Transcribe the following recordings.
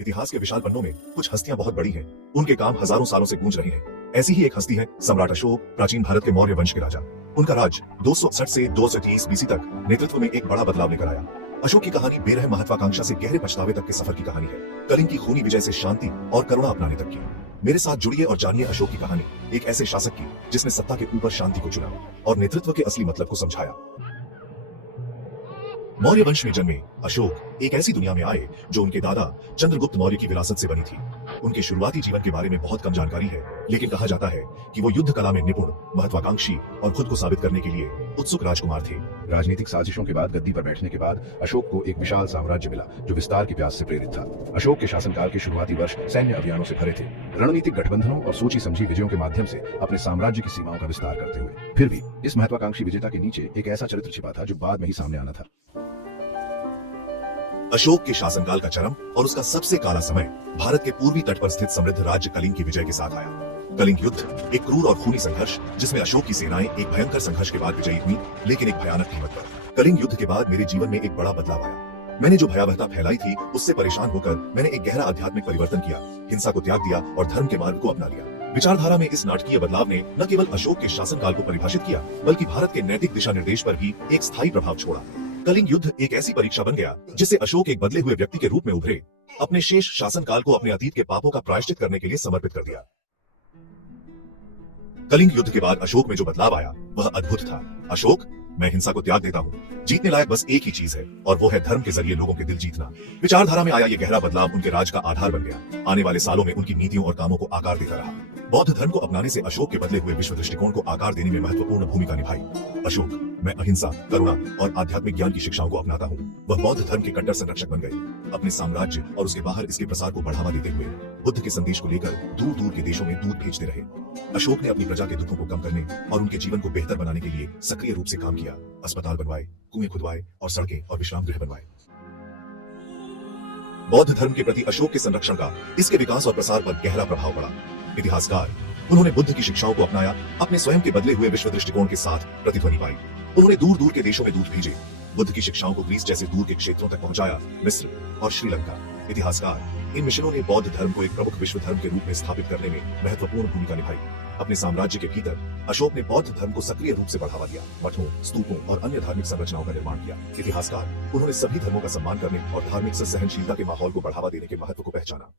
इतिहास के विशाल पन्नों में कुछ हस्तियां बहुत बड़ी हैं। उनके काम हजारों सालों से गूंज रहे हैं। ऐसी ही एक हस्ती है सम्राट अशोक, प्राचीन भारत के मौर्य वंश के राजा। उनका राज 260 से 230 बीसी तक नेतृत्व में एक बड़ा बदलाव लेकर आया। अशोक की कहानी बेरहम महत्वाकांक्षा से गहरे पछतावे तक के सफर की कहानी है। कलिंग की खूनी विजय से शांति और करुणा अपनाने तक की। मेरे साथ जुड़िए और जानिए अशोक की कहानी, एक ऐसे शासक की जिसने सत्ता के ऊपर शांति को चुना और नेतृत्व के असली मतलब को समझाया। मौर्य वंश में जन्मे अशोक एक ऐसी दुनिया में आए जो उनके दादा चंद्रगुप्त मौर्य की विरासत से बनी थी। उनके शुरुआती जीवन के बारे में बहुत कम जानकारी है, लेकिन कहा जाता है कि वो युद्ध कला में निपुण, महत्वाकांक्षी और खुद को साबित करने के लिए उत्सुक राजकुमार थे। राजनीतिक साजिशों के बाद गद्दी पर बैठने के बाद अशोक को एक विशाल साम्राज्य मिला जो विस्तार की प्यास से प्रेरित था। अशोक के शासनकाल के शुरुआती वर्ष सैन्य अभियानों से भरे थे, रणनीतिक गठबंधनों और सोची समझी विजयों के माध्यम से अपने साम्राज्य की सीमाओं का विस्तार करते हुए। फिर भी इस महत्वाकांक्षी विजेता के नीचे एक ऐसा चरित्र छिपा था जो बाद में ही सामने आना था। अशोक के शासनकाल का चरम और उसका सबसे काला समय भारत के पूर्वी तट पर स्थित समृद्ध राज्य कलिंग की विजय के साथ आया। कलिंग युद्ध एक क्रूर और खूनी संघर्ष जिसमें अशोक की सेनाएं एक भयंकर संघर्ष के बाद विजयी हुई, लेकिन एक भयानक कीमत पर। कलिंग युद्ध के बाद मेरे जीवन में एक बड़ा बदलाव आया। मैंने जो भयावहता फैलाई थी उससे परेशान होकर मैंने एक गहरा आध्यात्मिक परिवर्तन किया, हिंसा को त्याग दिया और धर्म के मार्ग को अपना लिया। विचारधारा में इस नाटकीय बदलाव ने न केवल अशोक के शासनकाल को परिभाषित किया, बल्कि भारत के नैतिक दिशा निर्देश पर भी एक स्थायी प्रभाव छोड़ा। कलिंग युद्ध एक ऐसी परीक्षा बन गया जिससे अशोक एक बदले हुए व्यक्ति के रूप में उभरे, अपने शेष शासनकाल को अपने अतीत के पापों का प्रायश्चित करने के लिए समर्पित कर दिया। कलिंग युद्ध के बाद अशोक में जो बदलाव आया वह अद्भुत था। अशोक, मैं हिंसा को त्याग देता हूँ, जीतने लायक बस एक ही चीज है और वो है धर्म के जरिए लोगों के दिल जीतना। विचारधारा में आया ये गहरा बदलाव उनके राज का आधार बन गया। आने वाले सालों में उनकी नीतियों और कामों को आकार देता रहा। बौद्ध धर्म को अपनाने से अशोक के बदले हुए विश्व दृष्टिकोण को आकार देने में महत्वपूर्ण भूमिका निभाई। अशोक, मैं अहिंसा, करुणा और आध्यात्मिक ज्ञान की शिक्षाओं को अपनाता हूँ। वह बौद्ध धर्म के कट्टर संरक्षक बन गए। अपने साम्राज्य और उसके बाहर इसके प्रसार को बढ़ावा देते हुए बुद्ध के संदेश को लेकर दूर दूर के देशों में दूध भेजते रहे। अशोक ने अपनी प्रजा के दुखों को कम करने और उनके जीवन को बेहतर बनाने के लिए सक्रिय रूप से काम किया। अस्पताल बनवाए, कुएं खुदवाए और सड़कें और विश्राम गृह बनवाए। बौद्ध धर्म के प्रति अशोक के संरक्षण का इसके विकास और प्रसार पर गहरा प्रभाव पड़ा। इतिहासकार, उन्होंने बुद्ध की शिक्षाओं को अपनाया, अपने स्वयं के बदले हुए विश्व दृष्टिकोण के साथ प्रतिध्वनि पाई। उन्होंने दूर दूर के देशों में दूध भेजे, बुद्ध की शिक्षाओं को ग्रीस जैसे दूर के क्षेत्रों तक पहुंचाया, मिस्र और श्रीलंका। इतिहासकार, इन मिशनों ने बौद्ध धर्म को एक प्रमुख विश्व धर्म के रूप में स्थापित करने में महत्वपूर्ण भूमिका निभाई। अपने साम्राज्य के भीतर अशोक ने बौद्ध धर्म को सक्रिय रूप से बढ़ावा दिया, मठों, स्तूपों और अन्य धार्मिक संरचनाओं का निर्माण किया। इतिहासकार, उन्होंने सभी धर्मों का सम्मान करने और धार्मिक सहनशीलता के माहौल को बढ़ावा देने के महत्व को पहचाना।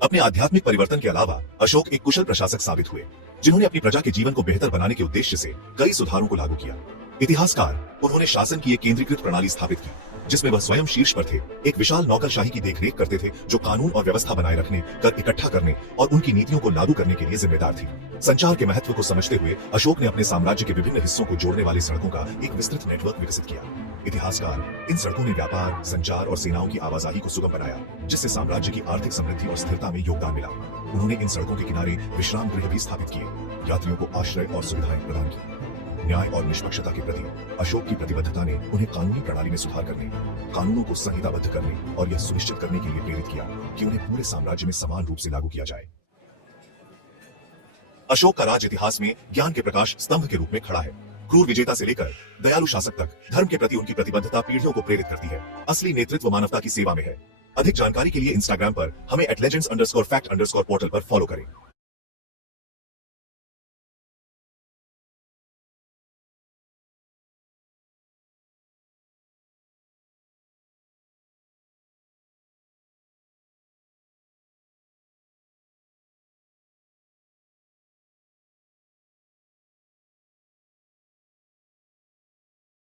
अपने आध्यात्मिक परिवर्तन के अलावा अशोक एक कुशल प्रशासक साबित हुए, जिन्होंने अपनी प्रजा के जीवन को बेहतर बनाने के उद्देश्य से कई सुधारों को लागू किया। इतिहासकार, उन्होंने शासन की एक केंद्रीकृत प्रणाली स्थापित की, जिसमें वह स्वयं शीर्ष पर थे। एक विशाल नौकरशाही की देखरेख करते थे, जो कानून और व्यवस्था बनाए रखने, कर इकट्ठा करने और उनकी नीतियों को लागू करने के लिए जिम्मेदार थी। संचार के महत्व को समझते हुए अशोक ने अपने साम्राज्य के विभिन्न हिस्सों को जोड़ने वाली सड़कों का एक विस्तृत नेटवर्क विकसित किया। इतिहासकार, इन सड़कों ने व्यापार, संचार और सेनाओं की आवाजाही को सुगम बनाया, जिससे साम्राज्य की आर्थिक समृद्धि और स्थिरता में योगदान मिला। उन्होंने इन सड़कों के किनारे विश्राम गृह भी स्थापित किए, यात्रियों को आश्रय और सुविधाएं प्रदान की। न्याय और निष्पक्षता के प्रति अशोक की प्रतिबद्धता ने उन्हें कानूनी प्रणाली में सुधार करने, कानूनों को संहिताबद्ध करने और यह सुनिश्चित करने के लिए प्रेरित किया कि उन्हें पूरे साम्राज्य में समान रूप से लागू किया जाए। अशोक का राज इतिहास में ज्ञान के प्रकाश स्तंभ के रूप में खड़ा है। क्रूर विजेता से लेकर दयालु शासक तक धर्म के प्रति उनकी प्रतिबद्धता पीढ़ियों को प्रेरित करती है। असली नेतृत्व मानवता की सेवा में है। अधिक जानकारी के लिए इंस्टाग्राम पर हमें @legends_fact_portal पर फॉलो करें।